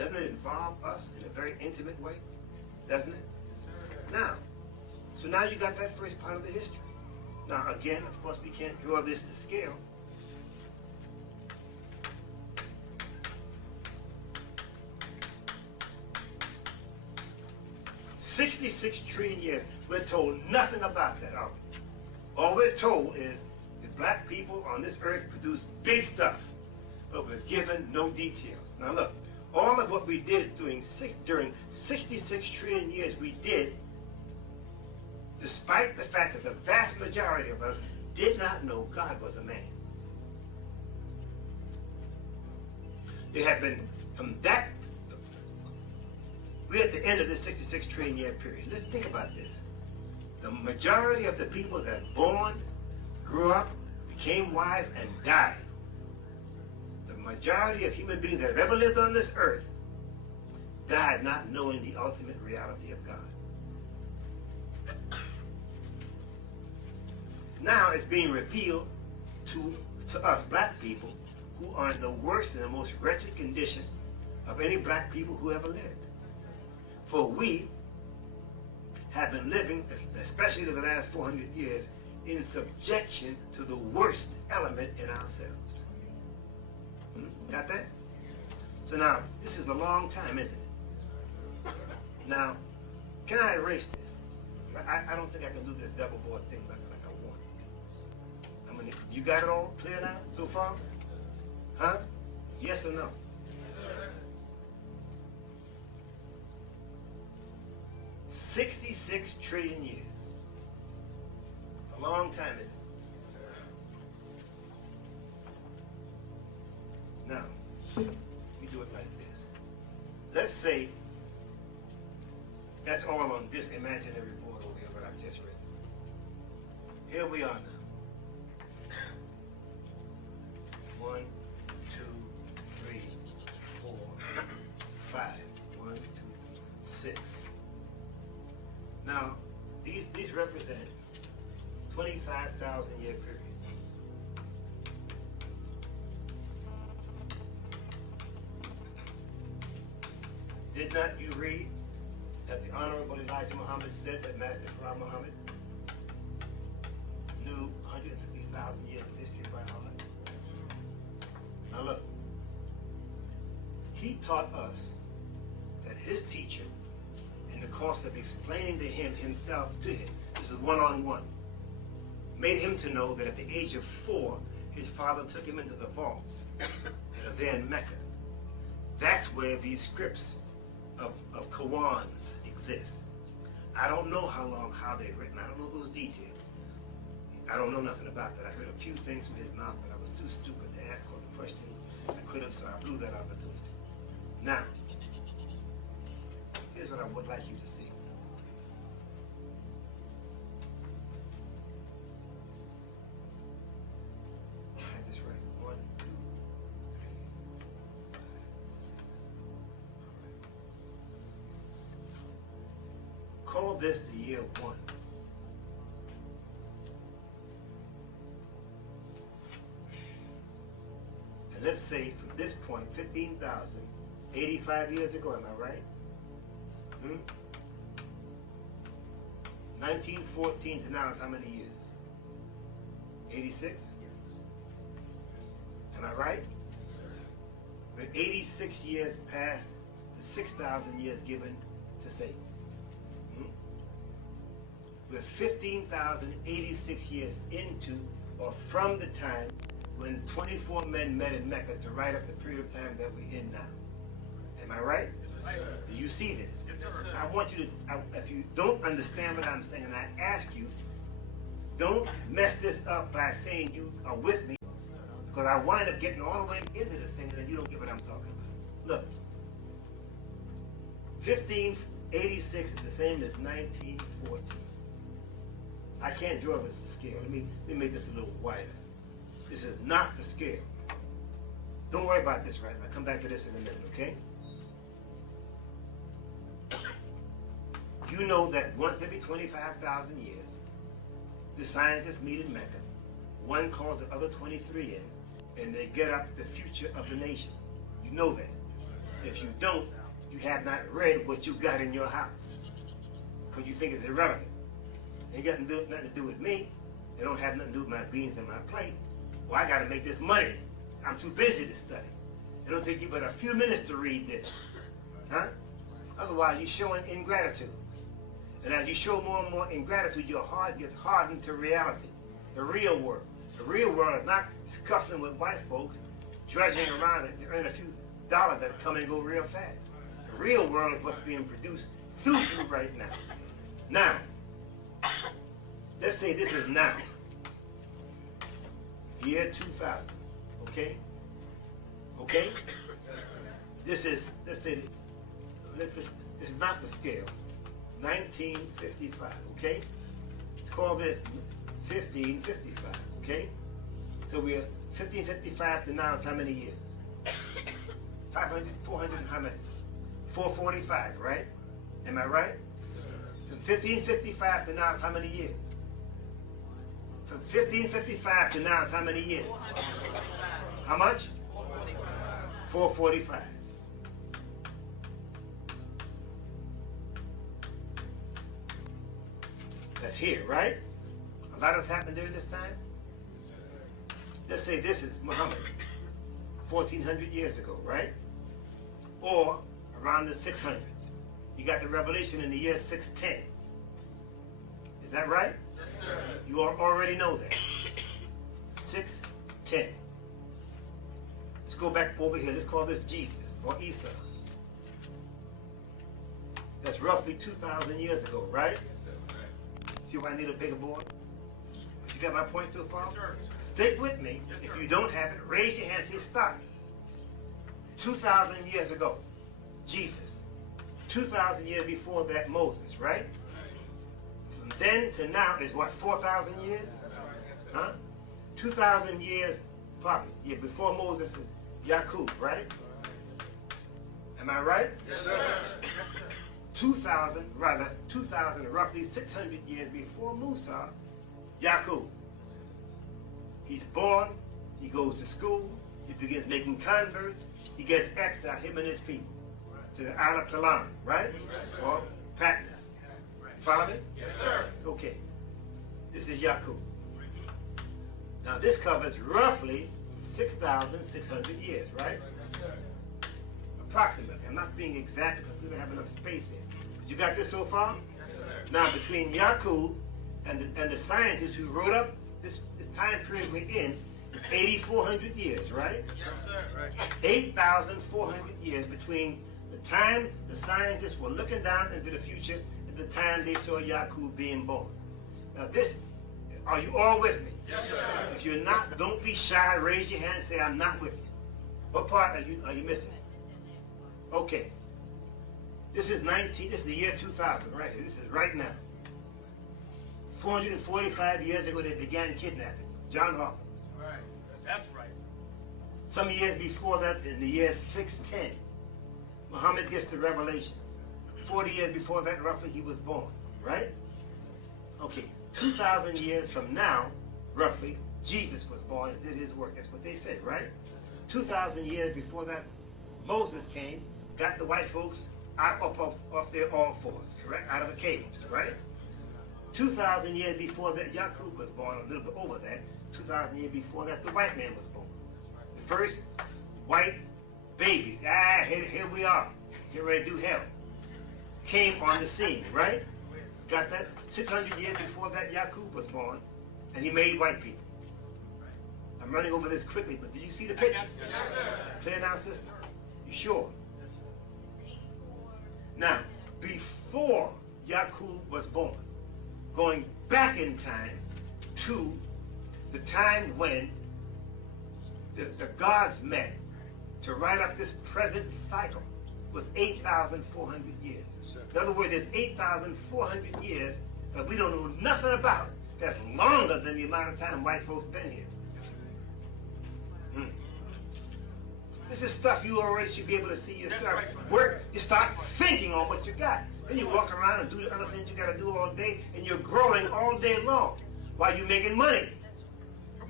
doesn't it involve us in a very intimate way? Doesn't it? Now, so now you got that first part of the history. Now again, of course, we can't draw this to scale. $66 trillion years. We're told nothing about that, are we? All we're told is that black people on this earth produce big stuff, but we're given no details. Now look, all of what we did during 66 trillion years we did, despite the fact that the vast majority of us did not know God was a man. It had been from that, we're at the end of this 66 trillion year period. Let's think about this. The majority of the people that born, grew up, became wise, and died, the majority of human beings that have ever lived on this earth died not knowing the ultimate reality of God. Now it's being revealed to us black people who are in the worst and the most wretched condition of any black people who ever lived. For we have been living, especially in the last 400 years, in subjection to the worst element in ourselves. Got that? So now, this is a long time, isn't it? Now, can I erase this? I don't think I can do this double board thing like I want. You got it all clear now so far? Huh? Yes or no? 66 trillion years. A long time, isn't it? Now, we do it like this. Let's say that's all on this imaginary board over here, what I've just written. Here we are now. 1, 2, 3, 4, 5. 1, 2, 3, 6. Now, these represent 25,000 year periods. Did not you read that the Honorable Elijah Muhammad said that Master Farah Muhammad knew 150,000 years of history by heart? Now look, he taught us that his teacher, in the course of explaining to him himself to him, this is one-on-one, made him to know that at the age of 4, his father took him into the vaults that are there in Mecca. That's where these scripts of Qur'ans exist. I don't know how they're written. I don't know those details. I don't know nothing about that. I heard a few things from his mouth, but I was too stupid to ask all the questions I could have, so I blew that opportunity. Now, here's what I would like you to see. I had this right. 1, 2, 3, 4, 5, 6. All right. Call this the year 1. And let's say from this point, 15,085 years ago, am I right? 1914 to now is how many years? 86? Am I right? We're 86 years past the 6,000 years given to Satan. We're 15,086 years into or from the time when 24 men met in Mecca to write up the period of time that we're in now. Am I right? Do you see this? I want you to, if you don't understand what I'm saying, I ask you, don't mess this up by saying you are with me, because I wind up getting all the way into the thing and then you don't get what I'm talking about. Look, 1586 is the same as 1914. I can't draw this to scale. Let me make this a little wider. This is not the scale. Don't worry about this right now. I'll come back to this in a minute, okay? You know that once every 25,000 years, the scientists meet in Mecca. One calls the other 23 in, and they get up the future of the nation. You know that. If you don't, you have not read what you got in your house. Because you think it's irrelevant. It ain't got nothing to do with me. It don't have nothing to do with my beans and my plate. Well, I got to make this money. I'm too busy to study. It don't take you but a few minutes to read this. Huh? Otherwise, you're showing ingratitude. And as you show more and more ingratitude, your heart gets hardened to reality, the real world. The real world is not scuffling with white folks, drudging around to earn a few dollars that come and go real fast. The real world is what's being produced through you right now. Now, let's say this is now, year 2000, okay? Okay? This is, let's say, this is not the scale. 1955, okay? Let's call this 1555, okay? So we're 1555 to now is how many years? 500, 400, and how many? 445, right? Am I right? From 1555 to now is how many years? From 1555 to now is how many years? How much? 445. That's here, right? A lot has happened during this time. Let's say this is Muhammad, 1400 years ago, right? Or around the 600s. You got the revelation in the year 610. Is that right? Yes, sir. You already know that. 610. Let's go back over here. Let's call this Jesus or Isa. That's roughly 2,000 years ago, right? See why I need a bigger board? But you got my point so far? Yes, sir. Stick with me. Yes, if sir. you don't have it, raise your hand and say stop. 2,000 years ago, Jesus. 2,000 years before that, Moses, right? From then to now is what, 4,000 years? Huh? 2,000 years, probably. Yeah, before Moses is Yakub, right? Am I right? Yes, sir. 2,000, roughly 600 years before Musa, Yakub. He's born, he goes to school, he begins making converts, he gets exiled, him and his people, to the island of Palan, right? Or Patmos. Follow me? Yes, sir. Okay. This is Yakub. Now this covers roughly 6,600 years, right? Yes, sir. Approximately. I'm not being exact because we don't have enough space here. But you got this so far? Yes, sir. Now between Yakub and the scientists who wrote up this time period we're in is 8,400 years, right? Yes, sir. Right. 8,400 years between the time the scientists were looking down into the future and the time they saw Yakub being born. Now this, are you all with me? Yes, sir. If you're not, don't be shy. Raise your hand and say, I'm not with you. What part are you missing? Okay. This is the year 2000, right here. This is right now. 445 years ago, they began kidnapping. John Hawkins. Right. That's right. Some years before that, in the year 610, Muhammad gets the revelation. 40 years before that, roughly, he was born, right? Okay, 2,000 years from now, roughly, Jesus was born and did his work. That's what they said, right? 2,000 years before that, Moses came, got the white folks up off their all fours, correct? Out of the caves, right? 2,000 years before that, Yakub was born, a little bit over that. 2,000 years before that, the white man was born. The first white babies, here we are, get ready to do hell, came on the scene, right? Got that? 600 years before that, Yakub was born, and he made white people. I'm running over this quickly, but did you see the picture? Yes, sir. Clear now, sister? You sure? Yes, sir. Now, before Yakub was born, going back in time to the time when the gods met to write up this present cycle was 8,400 years. In other words, there's 8,400 years that we don't know nothing about. That's longer than the amount of time white folks been here. This is stuff you already should be able to see yourself. Work, you start thinking on what you got. Then you walk around and do the other things you got to do all day, and you're growing all day long while you're making money.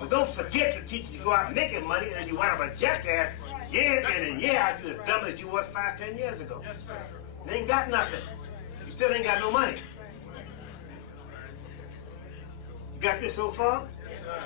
But don't forget the teachers you go out making money, and then you wind up a jackass Year in and year out, you as dumb as you were 5, 10 years ago. Yes, sir. You ain't got nothing. You still ain't got no money. You got this so far? Yes, sir.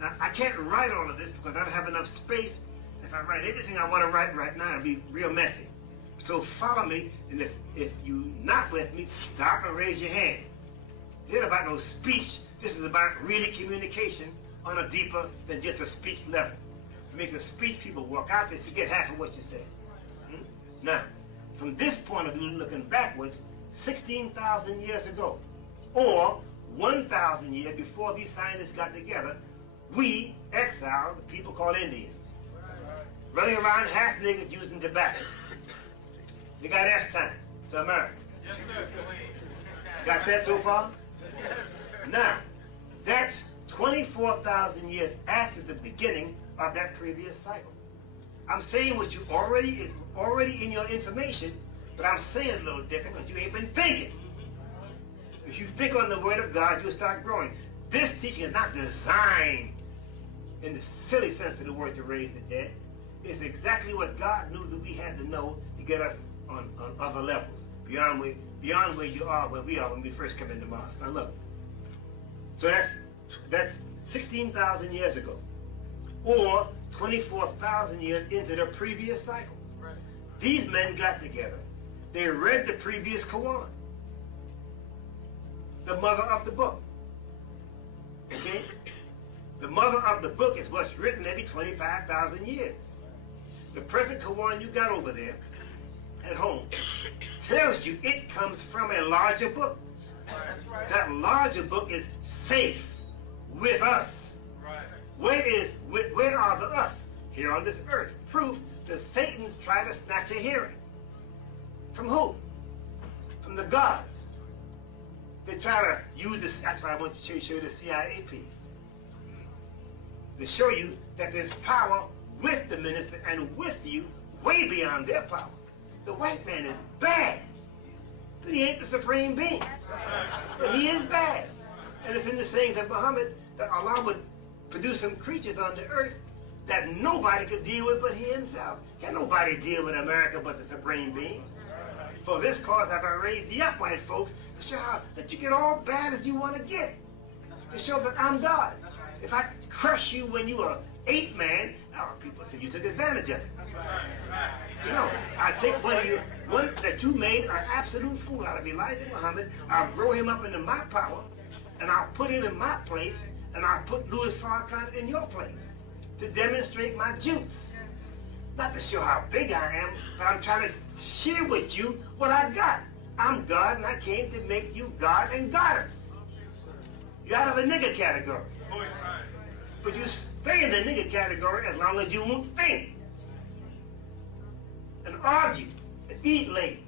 Now, I can't write all of this because I don't have enough space. If I write everything I want to write right now, it'll be real messy. So follow me, and if you're not with me, stop and raise your hand. This ain't about no speech. This is about really communication on a deeper than just a speech level. You make a speech, people walk out, they forget half of what you said. Now, from this point of view, looking backwards, 16,000 years ago, or 1,000 years before these scientists got together, we exiled the people called Indians, running around half naked using tobacco. They got F-time to America. Yes, sir. Got that so far? Now, that's 24,000 years after the beginning of that previous cycle. I'm saying what you is already in your information, but I'm saying it a little different because you ain't been thinking. If you think on the Word of God, you'll start growing. This teaching is not designed in the silly sense of the word to raise the dead. It's exactly what God knew that we had to know to get us on other levels, beyond where you are, where we are when we first come into Mars. Now look, so that's 16,000 years ago, or 24,000 years into the previous cycles. Right. These men got together. They read the previous Quran, the mother of the book. Okay? The mother of the book is what's written every 25,000 years. The present Quran you got over there at home tells you it comes from a larger book. That's right. That larger book is safe with us. Right. Where are the us? Here on this earth. Proof that Satan's trying to snatch a hearing. From who? From the gods. They try to use this. That's why I want to show you the CIA piece. To show you that there's power with the minister and with you way beyond their power. The white man is bad, but he ain't the supreme being. But he is bad. And it's in the saying that Muhammad, that Allah would produce some creatures on the earth that nobody could deal with but he himself. Can nobody deal with America but the supreme being? For this cause have I raised the up, white folks, to show that you get all bad as you want to get. To show that I'm God. If I crush you when you were 8 man, people say you took advantage of it. No, I take one that you made an absolute fool out of Elijah Muhammad. I'll grow him up into my power, and I'll put him in my place, and I'll put Louis Farrakhan in your place to demonstrate my juice. Not to show how big I am, but I'm trying to share with you what I got. I'm God, and I came to make you God and goddess. You're out of the nigger category. But you stay in the nigger category as long as you won't think and argue and eat late.